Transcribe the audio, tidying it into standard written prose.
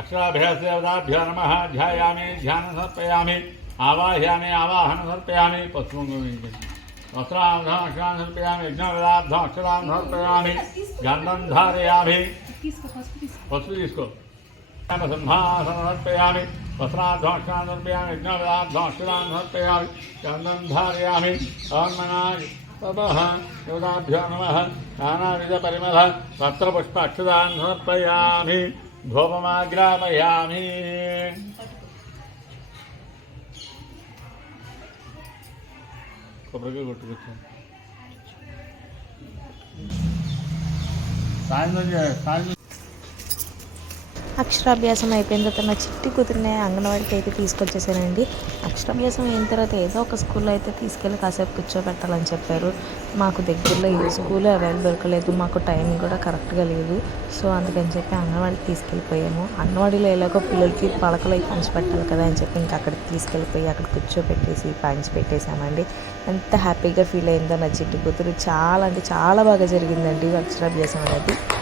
अक्षराभ्यासदेवताभ्यो नमः ध्यायामि ध्यानं समर्पयामि आवाहयामि आवाहनं समर्पयामि वस्त्रान्धम् अक्षरान् समर्पयामि यज्ञवेदाब्धम् अक्षरान् समर्पयामि गन्धं धारयामि पशु తీసుకో संहासनं समर्पयामि वस्त्रान्धम् अक्षरान् समर्पयामि यज्ञवेदाब्धम् अक्षरान् समर्पयामि गन्धं धारयामि ओन्मनाय ततः देवताभ्यो नमः नानाविधपरिमल पत्रपुष्प अक्षरान् समर्पयामि धूपमाग्रापयामि కొబ్బరికాయ కొట్టుకొచ్చాను సాయంత్రం అక్షరాభ్యాసం అయిపోయిన తర్వాత నా చిట్టి కూతురిని అంగన్వాడికి అయితే తీసుకొచ్చేసానండి. అక్షరాభ్యాసం అయిన తర్వాత ఏదో ఒక స్కూల్లో అయితే తీసుకెళ్ళి కాసేపు కూర్చోబెట్టాలని చెప్పారు. మాకు దగ్గరలో ఏ స్కూల్ అవైలబుల్ దొరకలేదు, మాకు టైం కూడా కరెక్ట్గా లేదు. సో అందుకని చెప్పి అంగన్వాడికి తీసుకెళ్ళిపోయాము. అంగన్వాడీలో ఎలాగో పిల్లలకి పలకలు అవి పంచిపెట్టాలి కదా అని చెప్పి ఇంకా అక్కడికి తీసుకెళ్ళిపోయి అక్కడ కూర్చోబెట్టేసి పంచిపెట్టేసామండి. ఎంత హ్యాపీగా ఫీల్ అయిందో నా చిట్టి కూతురు. చాలా అంటే చాలా బాగా జరిగిందండి అక్షరాభ్యాసం అనేది.